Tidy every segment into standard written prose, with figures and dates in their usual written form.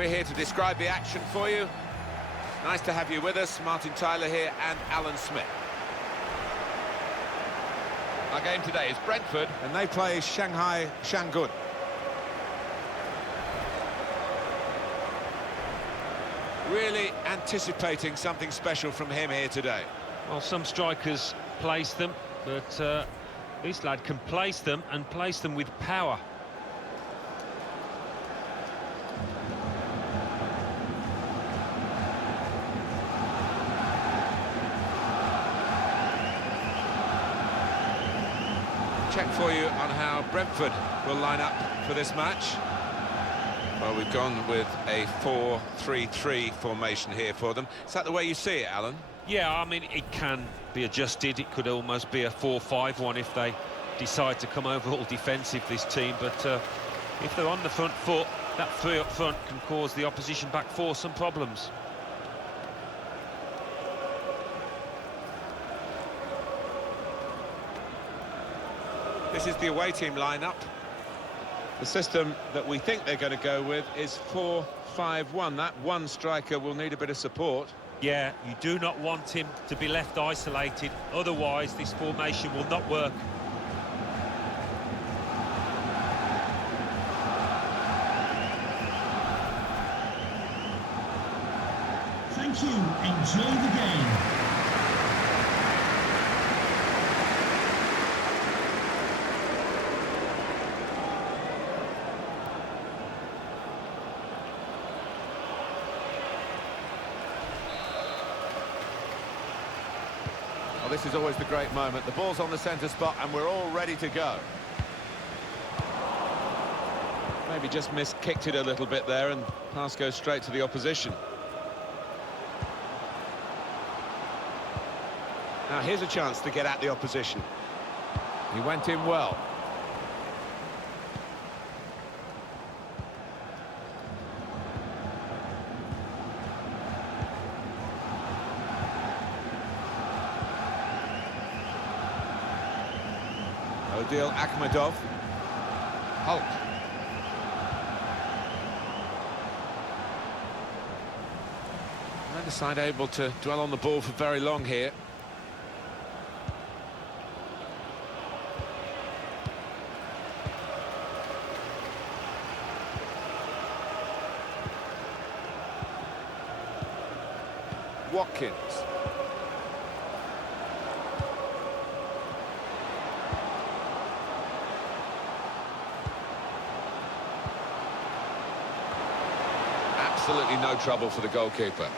We're here to describe the action for you. Nice to have you with us. Martin Tyler here and Alan Smith. Our game today is Brentford, and they play Shanghai SIPG. Really anticipating something special from him here today. Well, some strikers place them, but this lad can place them and place them with power. Check for you on how Brentford will line up for this match. Well, we've gone with a 4-3-3 formation here for them. Is that the way you see it, Alan? Yeah, I mean, it can be adjusted. It could almost be a 4-5-1 if they decide to come over all defensive, this team. But if they're on the front foot, that three up front can cause the opposition back four some problems. This is the away team lineup. The system that we think they're going to go with is 4-5-1. That one striker will need a bit of support. Yeah, you do not want him to be left isolated, otherwise this formation will not work. Thank you. Enjoy the game. Well, this is always the great moment. The ball's on the centre spot and we're all ready to go. Maybe just kicked it a little bit there and pass goes straight to the opposition. Now here's a chance to get at the opposition. He went in well. Odile Akhmedov. Halt. Neither side able to dwell on the ball for very long here. Watkins. Absolutely no trouble for the goalkeeper.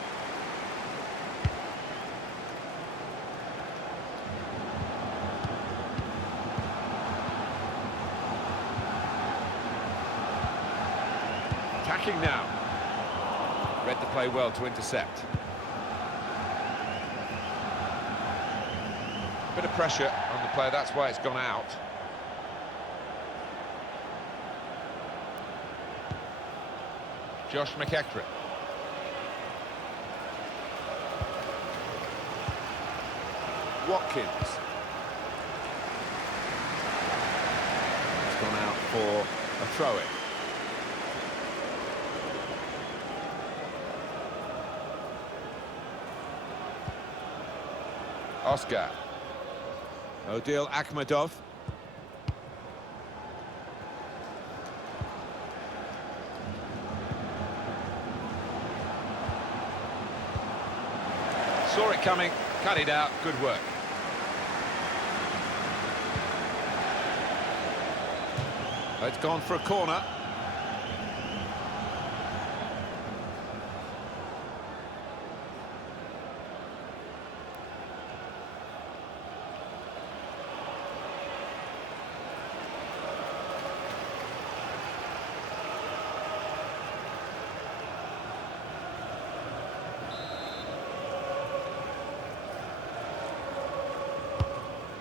Attacking now. Read the play well to intercept. Bit of pressure on the player, that's why it's gone out. Josh McEachran. Watkins. It's gone out for a throw-in. Oscar. Odile Akhmedov. Saw it coming, cut it out, good work. It's gone for a corner.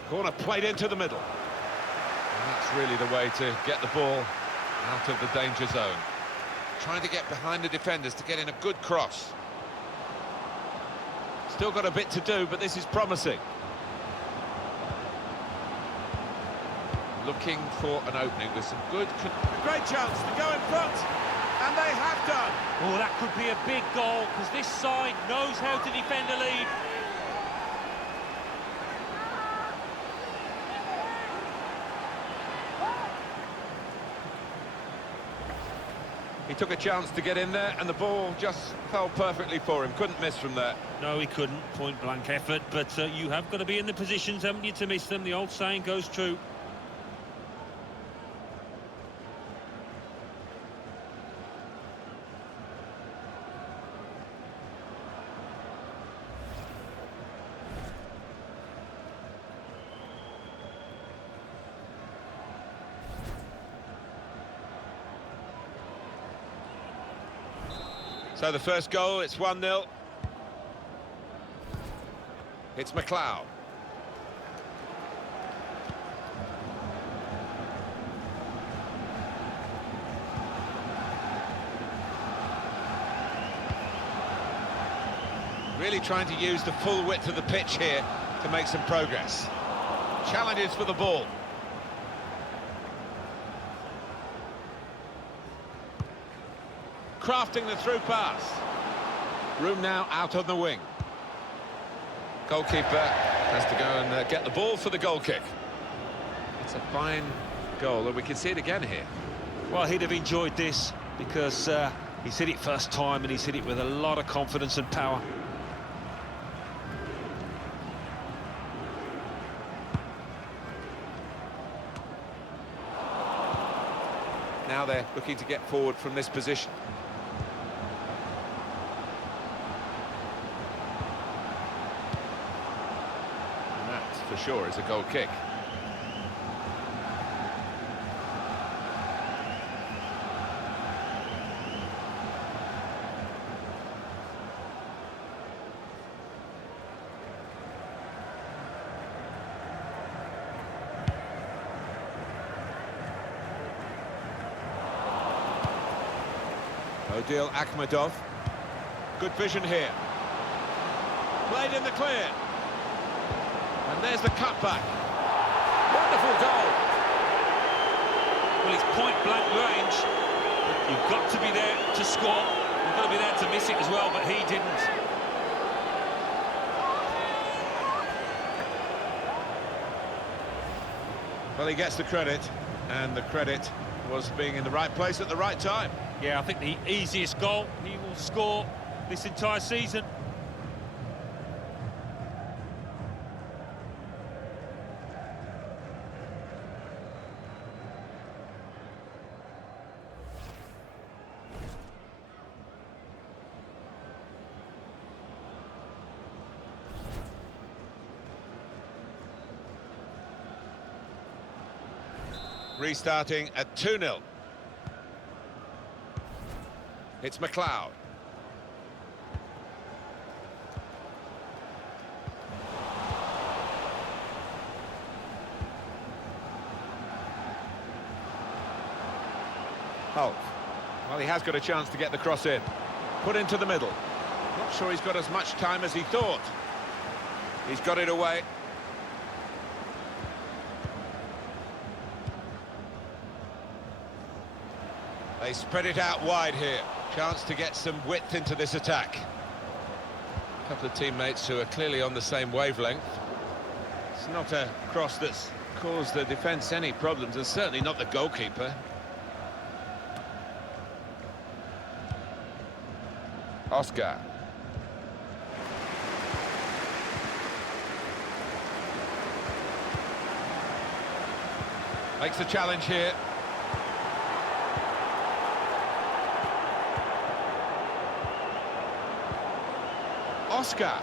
Corner played into the middle. And that's really the way to get the ball out of the danger zone. Trying to get behind the defenders to get in a good cross. Still got a bit to do, but this is promising. Looking for an opening with some good... A great chance to go in front. And they have done. Oh, that could be a big goal, because this side knows how to defend a lead. He took a chance to get in there, and the ball just fell perfectly for him. Couldn't miss from there. No, he couldn't. Point-blank effort, but you have got to be in the positions, haven't you, to miss them? The old saying goes true. So the first goal, it's 1-0. It's McLeod. Really trying to use the full width of the pitch here to make some progress. Challenges for the ball. Crafting the through pass. Room now out on the wing. Goalkeeper has to go and get the ball for the goal kick. It's a fine goal, and we can see it again here. Well, he'd have enjoyed this, because he's hit it first time, and he's hit it with a lot of confidence and power. Now they're looking to get forward from this position. For sure, is a goal kick. Odil Akhmedov. Good vision here. Played in the clear. And there's the cutback. Wonderful goal. Well, it's point-blank range. You've got to be there to score. You've got to be there to miss it as well, but he didn't. Well, he gets the credit, and the credit was being in the right place at the right time. Yeah, I think the easiest goal he will score this entire season. Restarting at 2-0. It's McLeod. Hulk. Well, he has got a chance to get the cross in. Put into the middle. Not sure he's got as much time as he thought. He's got it away. They spread it out wide here. Chance to get some width into this attack. A couple of teammates who are clearly on the same wavelength. It's not a cross that's caused the defence any problems, and certainly not the goalkeeper. Oscar. Makes the challenge here. Oscar.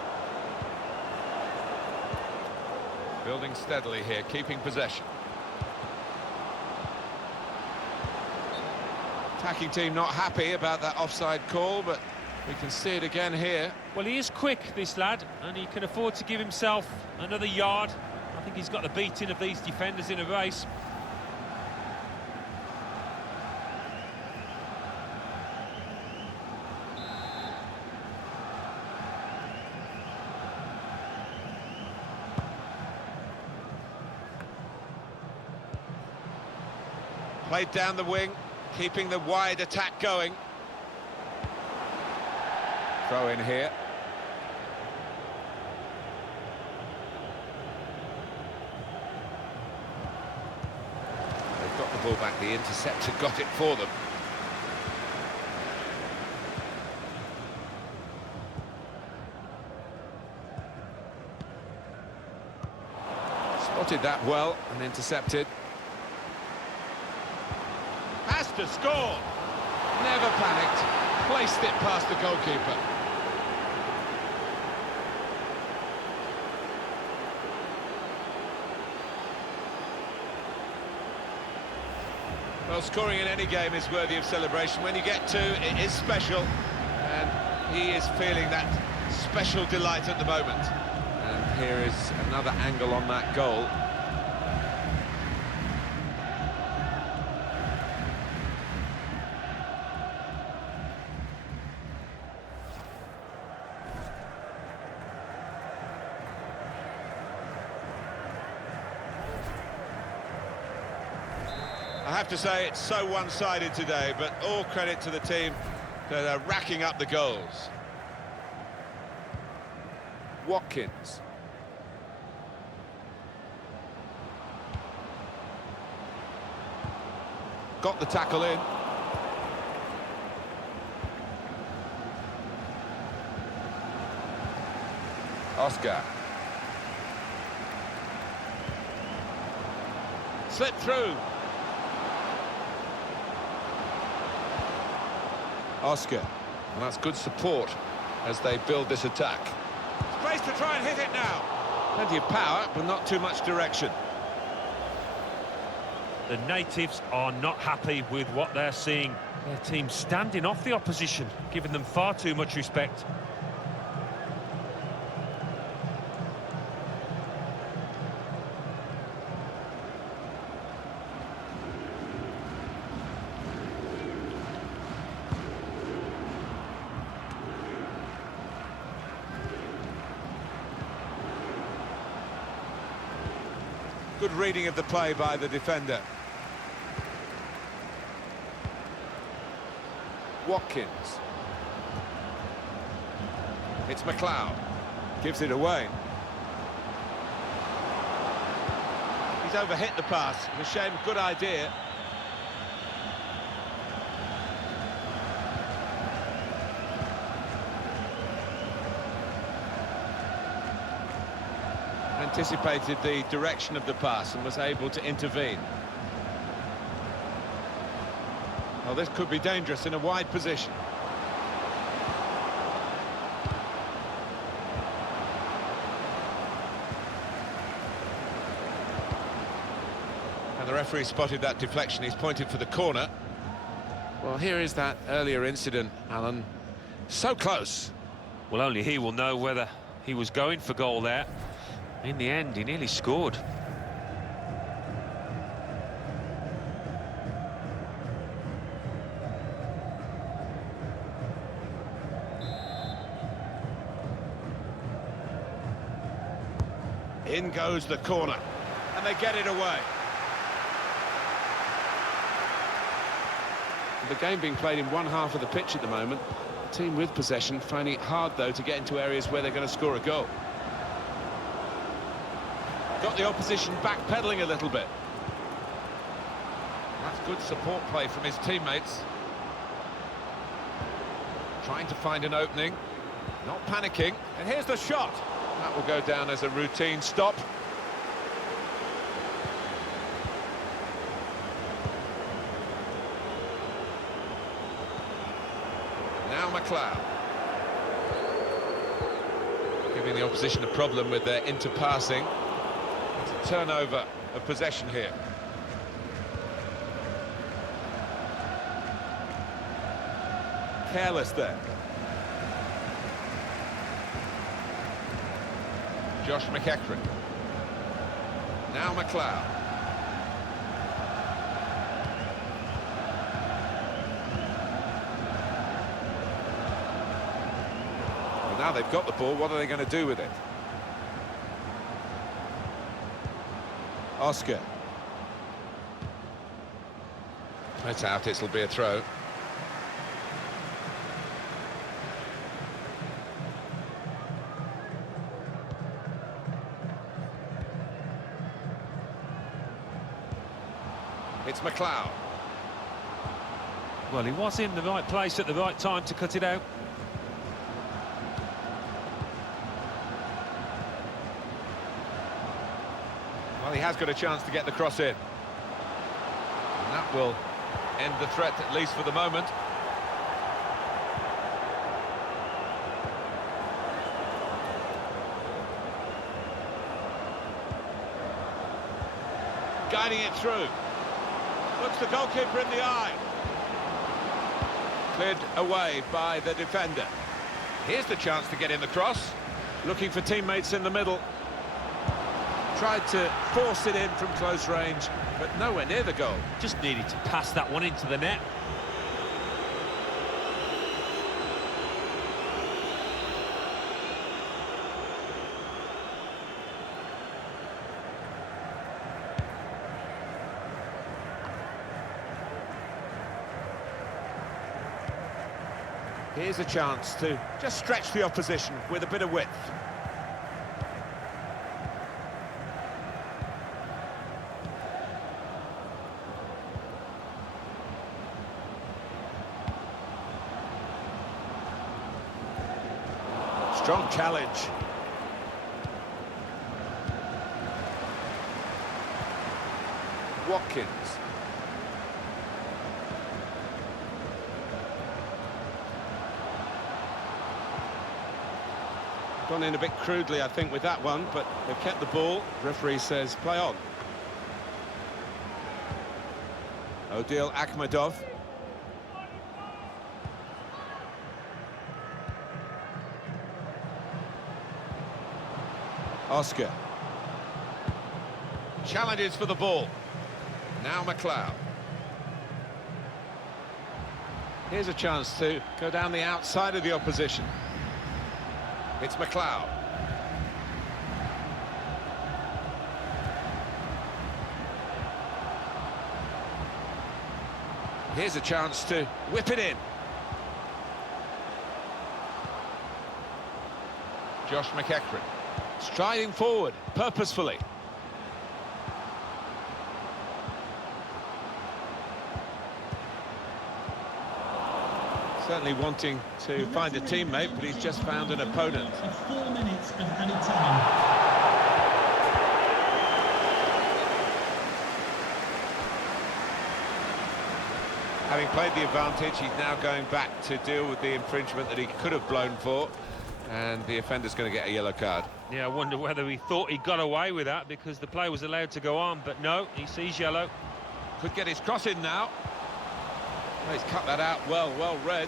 Building steadily here, keeping possession. Attacking team not happy about that offside call, but we can see it again here. Well, he is quick, this lad, and he can afford to give himself another yard. I think he's got the beating of these defenders in a race. Played down the wing, keeping the wide attack going. Throw in here. They've got the ball back, the interceptor got it for them. Spotted that well and intercepted. Has to score. Never panicked. Placed it past the goalkeeper. Well, scoring in any game is worthy of celebration. When you get two, it is special. And he is feeling that special delight at the moment. And here is another angle on that goal. I have to say, it's so one-sided today, but all credit to the team that are racking up the goals. Watkins. Got the tackle in. Oscar. Slipped through. Oscar. And that's good support as they build this attack. Space to try and hit it now. Plenty of power, but not too much direction. The natives are not happy with what they're seeing. Their team standing off the opposition, giving them far too much respect. Good reading of the play by the defender. Watkins. It's McLeod. Gives it away. He's overhit the pass. It's a shame, good idea. Anticipated the direction of the pass and was able to intervene. Well, this could be dangerous in a wide position. And the referee spotted that deflection. He's pointed for the corner. Well, here is that earlier incident, Alan. So close. Well, only he will know whether he was going for goal there. In the end, he nearly scored. In goes the corner, and they get it away. The game being played in one half of the pitch at the moment. The team with possession finding it hard, though, to get into areas where they're going to score a goal. Got the opposition backpedaling a little bit. That's good support play from his teammates. Trying to find an opening, not panicking, and here's the shot. That will go down as a routine stop. Now McLeod. Giving the opposition a problem with their interpassing. It's a turnover of possession here. Careless there. Josh McEachran. Now McLeod. Well, now they've got the ball, what are they going to do with it? Oscar. It's out, it'll be a throw. It's McLeod. Well, he was in the right place at the right time to cut it out. Well, he has got a chance to get the cross in. And that will end the threat, at least for the moment. Guiding it through. Looks the goalkeeper in the eye. Cleared away by the defender. Here's the chance to get in the cross. Looking for teammates in the middle. Tried to force it in from close range, but nowhere near the goal. Just needed to pass that one into the net. Here's a chance to just stretch the opposition with a bit of width. Strong challenge. Watkins. Gone in a bit crudely, I think, with that one, but they've kept the ball. Referee says play on. Odil Akhmedov. Oscar. Challenges for the ball. Now McLeod. Here's a chance to go down the outside of the opposition. It's McLeod. Here's a chance to whip it in. Josh McEachran. Striding forward, purposefully. Certainly wanting to find a teammate, but he's just found an opponent. 4 minutes of added time. Having played the advantage, he's now going back to deal with the infringement that he could have blown for, and the offender's going to get a yellow card. Yeah, I wonder whether he thought he got away with that because the play was allowed to go on, but no, he sees yellow. Could get his cross in now. Well, he's cut that out well read.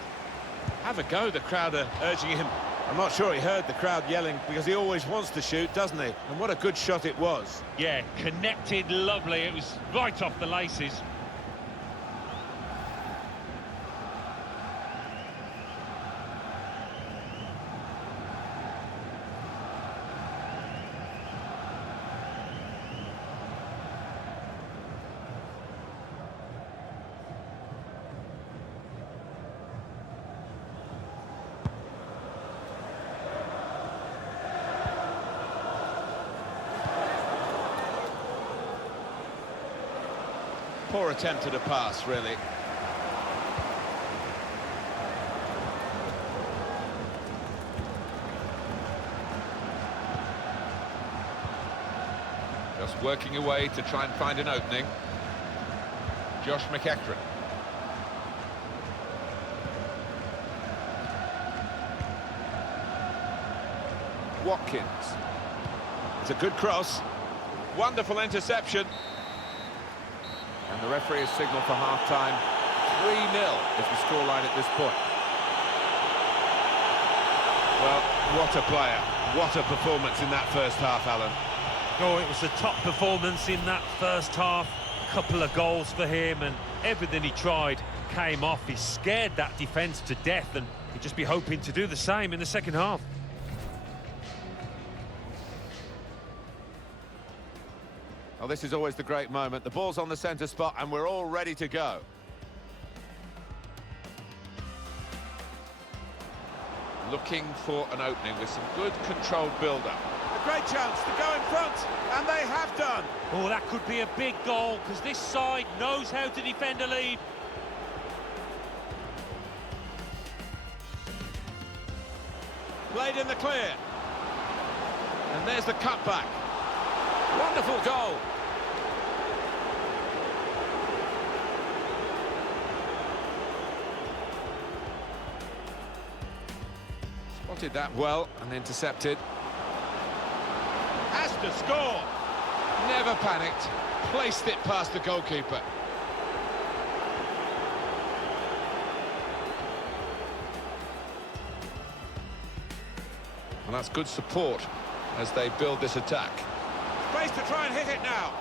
Have a go, the crowd are urging him. I'm not sure he heard the crowd yelling because he always wants to shoot, doesn't he? And what a good shot it was. Yeah, connected lovely. It was right off the laces. Poor attempt at a pass, really. Just working away to try and find an opening. Josh McEachran. Watkins. It's a good cross. Wonderful interception. And the referee has signalled for half-time. 3-0 is the scoreline at this point. Well, what a player. What a performance in that first half, Alan. Oh, it was a top performance in that first half. A couple of goals for him, and everything he tried came off. He scared that defence to death, and he'd just be hoping to do the same in the second half. Well, this is always the great moment. The ball's on the centre spot and we're all ready to go. Looking for an opening with some good controlled build-up. great chance to go in front, and they have done. Oh, that could be a big goal, because this side knows how to defend a lead. Played in the clear. And there's the cutback. Wonderful goal. Spotted that well and intercepted. Has to score. Never panicked. Placed it past the goalkeeper. And that's good support as they build this attack. Space to try and hit it now.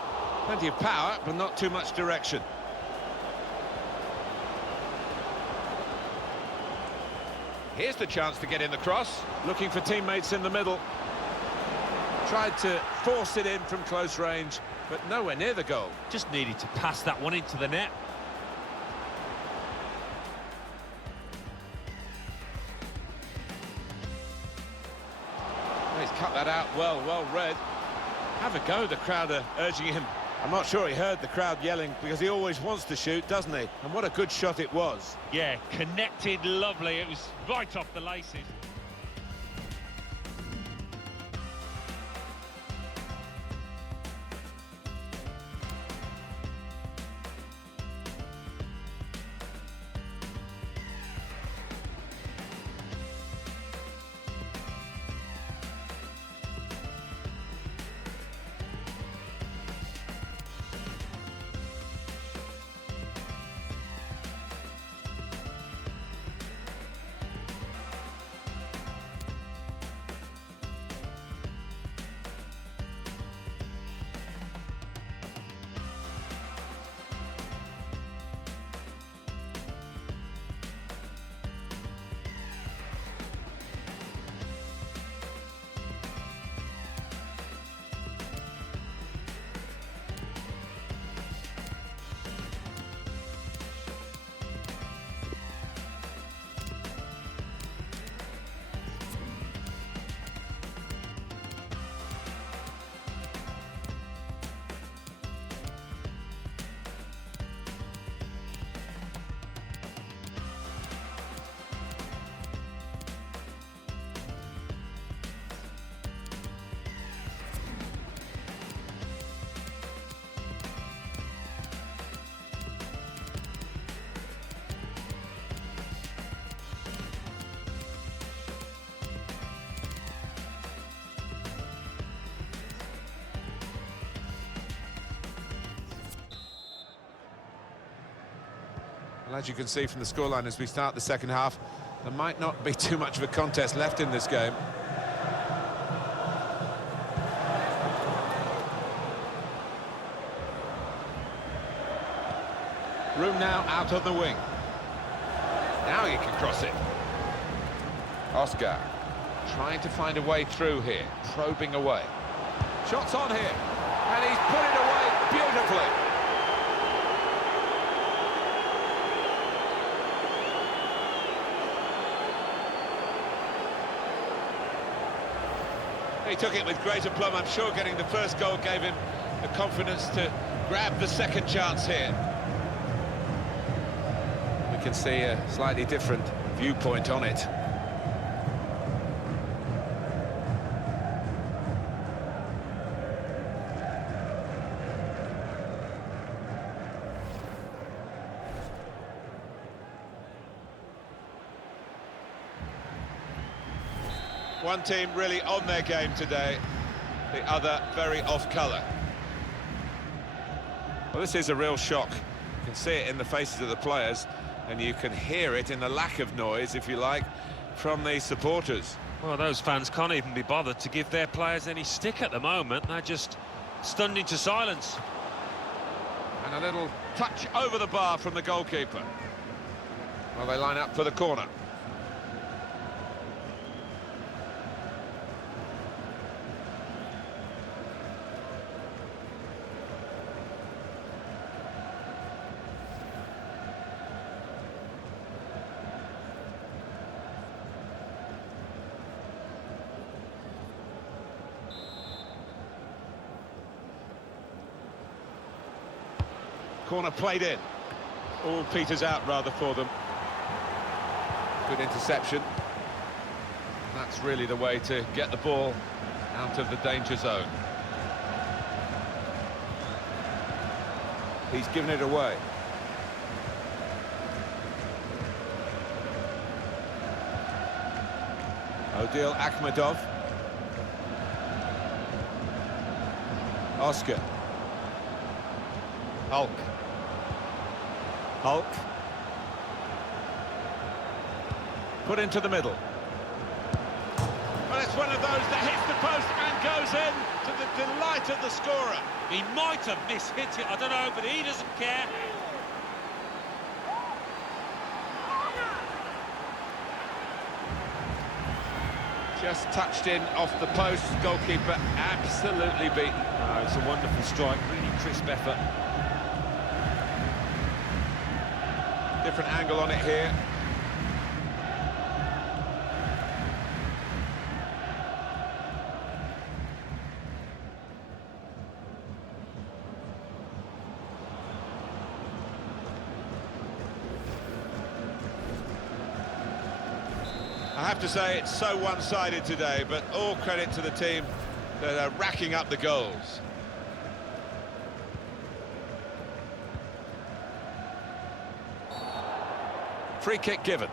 Plenty of power, but not too much direction. Here's the chance to get in the cross. Looking for teammates in the middle. Tried to force it in from close range, but nowhere near the goal. Just needed to pass that one into the net. He's cut that out well read. Have a go, the crowd are urging him. I'm not sure he heard the crowd yelling, because he always wants to shoot, doesn't he? And what a good shot it was. Yeah, connected lovely. It was right off the laces. Well, as you can see from the scoreline as we start the second half, there might not be too much of a contest left in this game. Room now out on the wing. Now you can cross it. Oscar trying to find a way through here, probing away. Shots on here, and he's put it away beautifully. He took it with great aplomb. I'm sure getting the first goal gave him the confidence to grab the second chance here. We can see a slightly different viewpoint on it. One team really on their game today, the other very off-colour. Well, this is a real shock. You can see it in the faces of the players, and you can hear it in the lack of noise, if you like, from the supporters. Well, those fans can't even be bothered to give their players any stick at the moment. They're just stunned into silence. And a little touch over the bar from the goalkeeper. Well, they line up for the corner. Corner played in. All peters out rather for them. Good interception. That's really the way to get the ball out of the danger zone. He's given it away. Odile Akhmedov. Oscar. Hulk. Put into the middle. Well, it's one of those that hits the post and goes in to the delight of the scorer. He might have mishit it, I don't know, but he doesn't care. Just touched in off the post, goalkeeper absolutely beaten. Oh, it's a wonderful strike, really crisp effort. Different angle on it here. I have to say it's so one-sided today, but all credit to the team that are racking up the goals. Free kick given.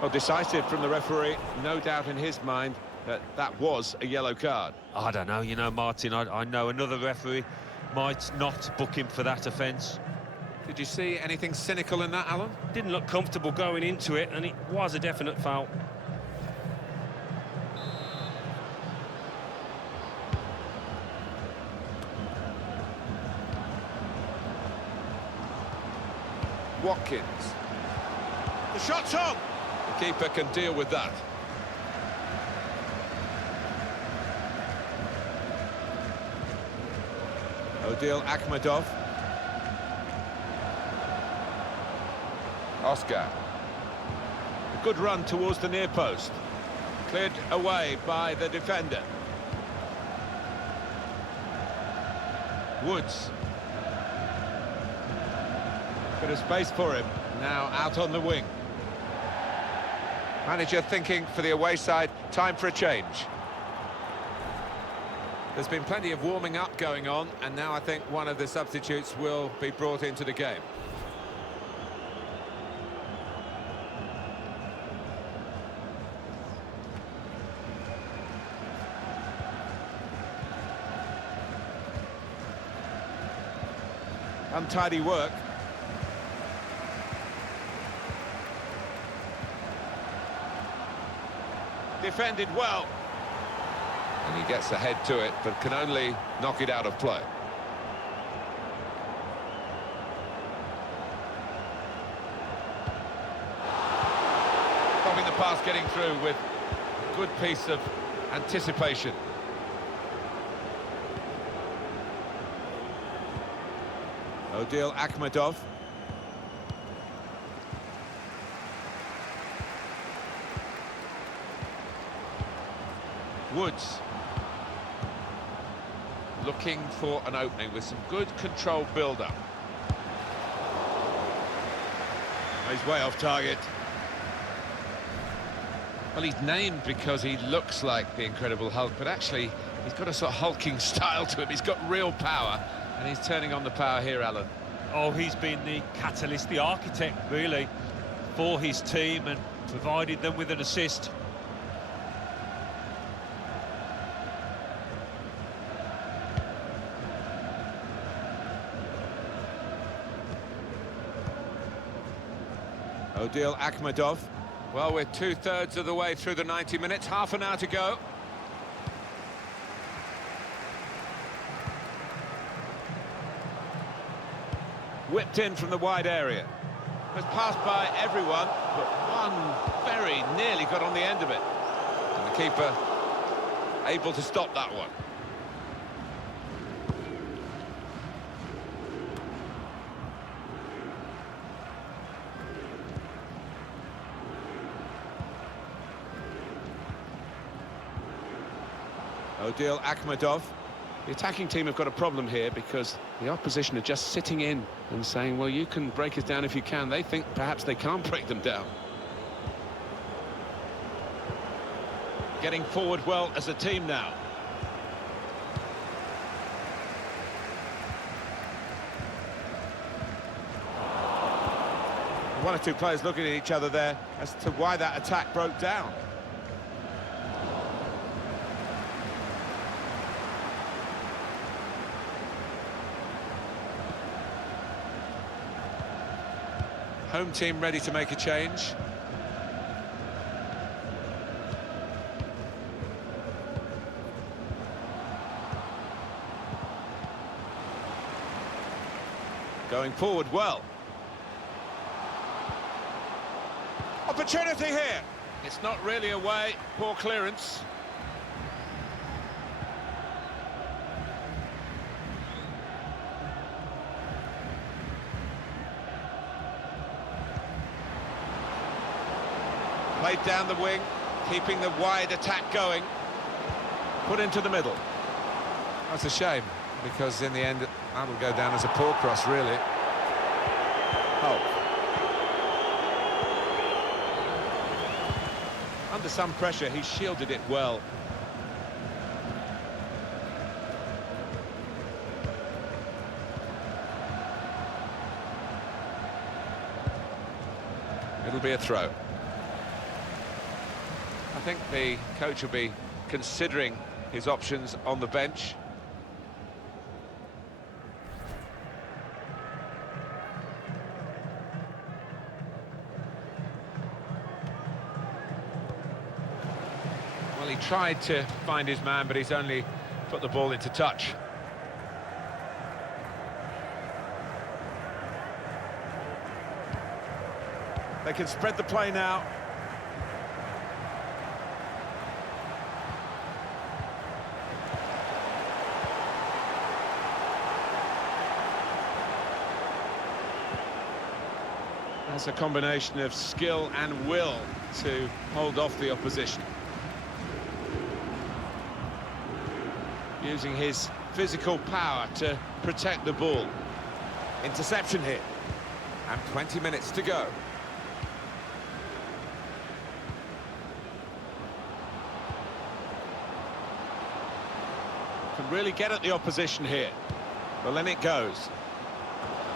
Well, decisive from the referee. No doubt in his mind that that was a yellow card. I don't know, you know, Martin, I know another referee might not book him for that offence. Did you see anything cynical in that, Alan? Didn't look comfortable going into it, and it was a definite foul. Watkins. The shot's on! The keeper can deal with that. Odile Akhmedov. Oscar. A good run towards the near post. Cleared away by the defender. Woods. Bit of space for him. Now out on the wing. Manager thinking for the away side, time for a change. There's been plenty of warming up going on, and now I think one of the substitutes will be brought into the game. Untidy work. Defended well. And he gets ahead to it, but can only knock it out of play. Stopping the pass getting through with a good piece of anticipation. Odile Akhmedov. Woods. Looking for an opening with some good controlled build-up. He's way off target. Well, he's named because he looks like the Incredible Hulk, but actually he's got a sort of hulking style to him. He's got real power, and he's turning on the power here, Alan. Oh, he's been the catalyst, the architect, really, for his team and provided them with an assist. Odile Akhmedov. Well, we're two-thirds of the way through the 90 minutes, half an hour to go. Whipped in from the wide area. Was passed by everyone, but one very nearly got on the end of it. And the keeper able to stop that one. Odile Akhmedov. The attacking team have got a problem here because the opposition are just sitting in and saying, well, you can break us down if you can. They think perhaps they can't break them down. Getting forward well as a team now. One or two players looking at each other there as to why that attack broke down. Home team ready to make a change. Going forward well. Opportunity here. It's not really away. Poor clearance. Played down the wing, keeping the wide attack going. Put into the middle. That's a shame, because in the end, that'll go down as a poor cross, really. Oh. Under some pressure, he shielded it well. It'll be a throw. I think the coach will be considering his options on the bench. Well, he tried to find his man, but he's only put the ball into touch. They can spread the play now. That's a combination of skill and will to hold off the opposition. Using his physical power to protect the ball. Interception here. And 20 minutes to go. Can really get at the opposition here. Well, then it goes.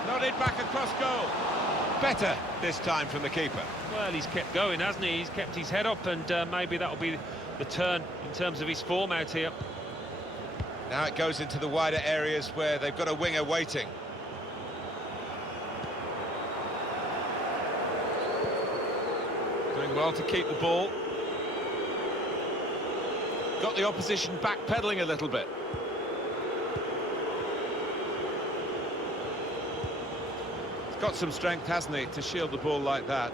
Nodded back across goal. Better this time from the keeper. Well, he's kept going, hasn't he? He's kept his head up, and maybe that'll be the turn in terms of his form out here. Now it goes into the wider areas where they've got a winger waiting. Doing well to keep the ball. Got the opposition backpedaling a little bit. He's got some strength, hasn't he, to shield the ball like that.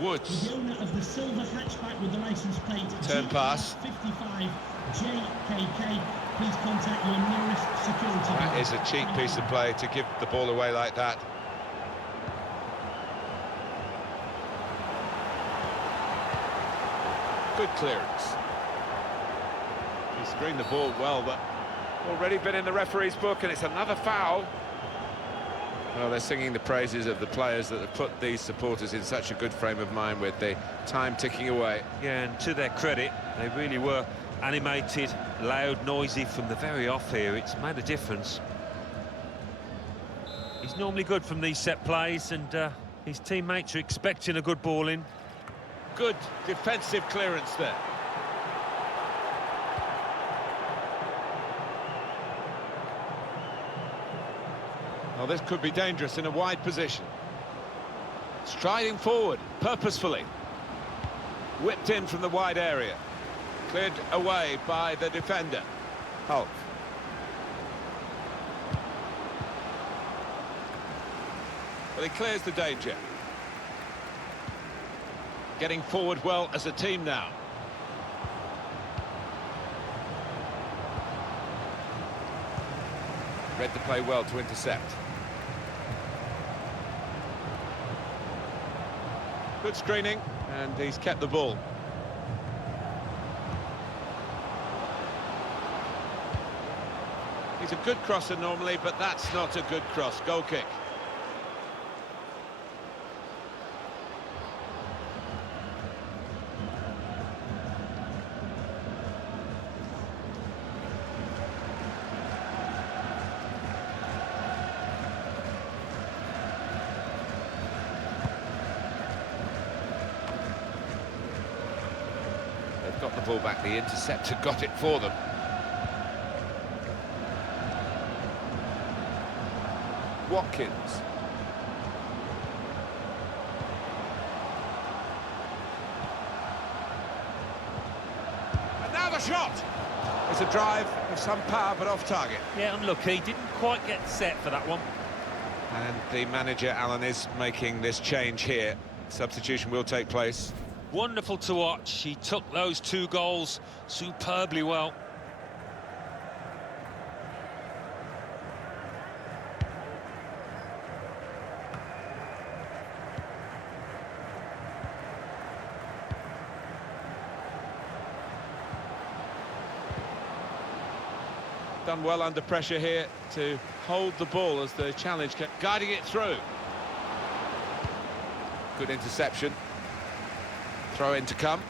Woods. The owner of the silver hatchback with the license plate Turn pass. 55 JKK. Please contact your nearest security. That is a cheap piece of play to give the ball away like that. Good clearance. He screened the ball well, but already been in the referee's book, and it's another foul. Well, they're singing the praises of the players that have put these supporters in such a good frame of mind with the time ticking away. Yeah, and to their credit, they really were animated, loud, noisy from the very off here. It's made a difference. He's normally good from these set plays, and his teammates are expecting a good ball in. Good defensive clearance there. Well, this could be dangerous in a wide position. Striding forward, purposefully. Whipped in from the wide area. Cleared away by the defender. Hulk. Well, he clears the danger. Getting forward well as a team now. Read the play well to intercept. Good screening, and he's kept the ball. He's a good crosser normally, but that's not a good cross. Goal kick. They've got the ball back, the interceptor got it for them. Watkins. And now the shot! It's a drive of some power, but off target. Yeah, unlucky, didn't quite get set for that one. And the manager, Alan, is making this change here. Substitution will take place. Wonderful to watch. He took those 2 goals superbly well. Done well under pressure here to hold the ball as the challenge kept guiding it through. Good interception. Throw in to come.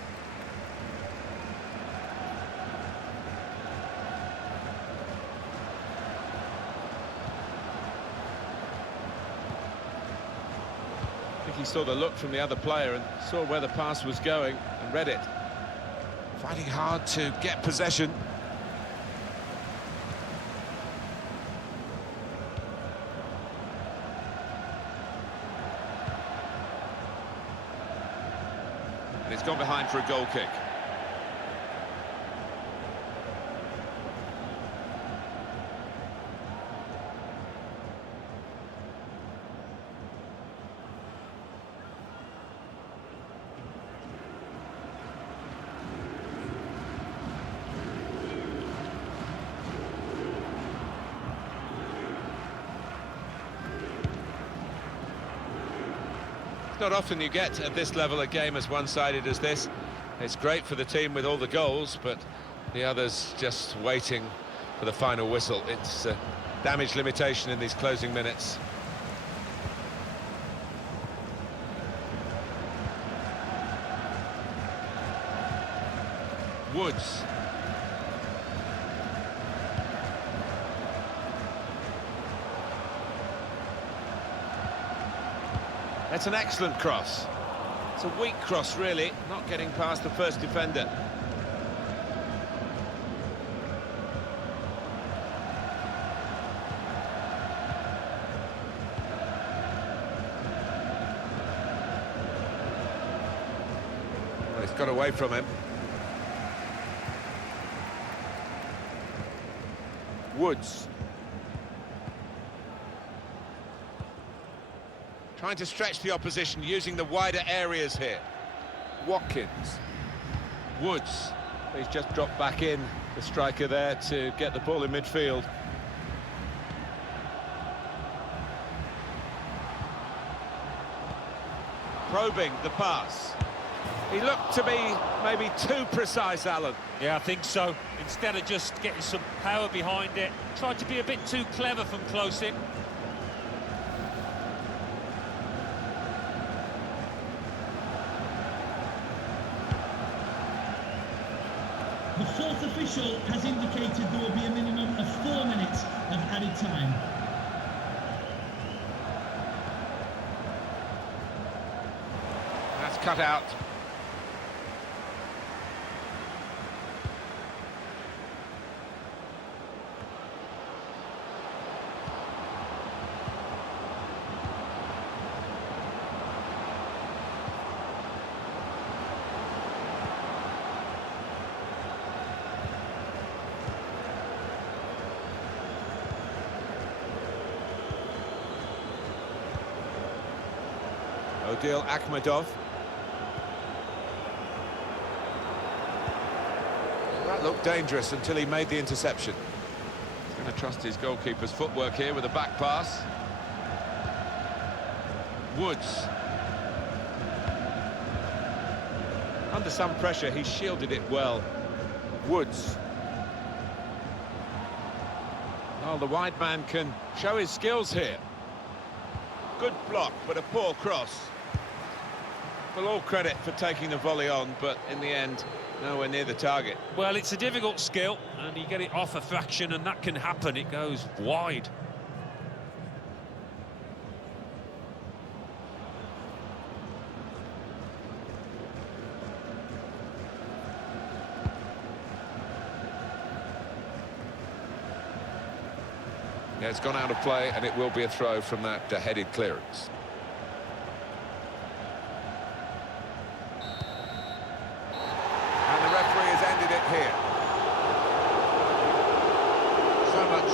I think he saw the look from the other player and saw where the pass was going and read it. Fighting hard to get possession. And it's gone behind for a goal kick. It's not often you get at this level a game as one-sided as this. It's great for the team with all the goals, but the others just waiting for the final whistle. It's damage limitation in these closing minutes. Woods. That's an excellent cross. It's a weak cross, really, not getting past the first defender. Well, he's got away from him. Woods. Trying to stretch the opposition, using the wider areas here. Watkins. Woods. He's just dropped back in, the striker there, to get the ball in midfield. Probing the pass. He looked to be maybe too precise, Alan. Yeah, I think so. Instead of just getting some power behind it, tried to be a bit too clever from close in. The 4th official has indicated there will be a minimum of 4 minutes of added time. That's cut out. Odil Akhmedov. That looked dangerous until he made the interception. He's going to trust his goalkeeper's footwork here with a back pass. Woods. Under some pressure, he shielded it well. Woods. Well, the wide man can show his skills here. Good block, but a poor cross. Well, all credit for taking the volley on, but in the end, nowhere near the target. Well, it's a difficult skill, and you get it off a fraction, and that can happen. It goes wide. Yeah, it's gone out of play, and it will be a throw from that headed clearance. And the referee has ended it here. So much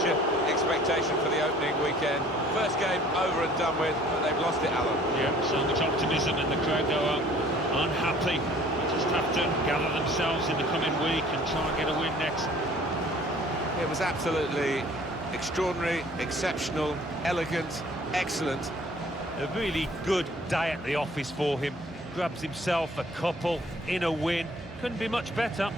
expectation for the opening weekend. First game over and done with, but they've lost it, Alan. Yeah, so much optimism, and the crowd go out unhappy. They just have to gather themselves in the coming week and try and get a win next. It was absolutely extraordinary, exceptional, elegant, excellent. A really good day at the office for him. Grabs himself a couple in a win. Couldn't be much better.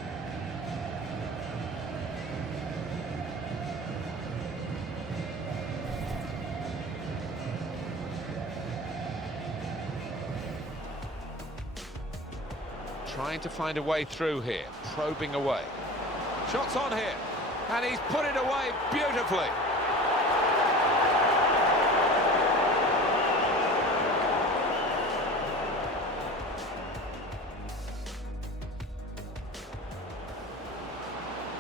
Trying to find a way through here, probing away. Shots on here, and he's put it away beautifully.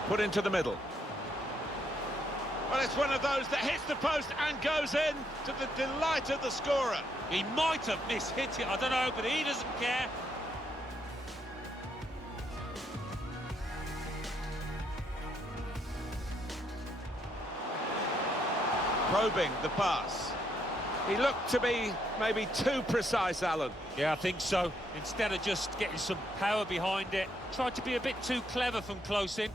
Put into the middle. Well, it's one of those that hits the post and goes in, to the delight of the scorer. He might have mishit it, I don't know, but he doesn't care. Probing the pass. He looked to be maybe too precise, Alan. Yeah, I think so. Instead of just getting some power behind it, tried to be a bit too clever from close in.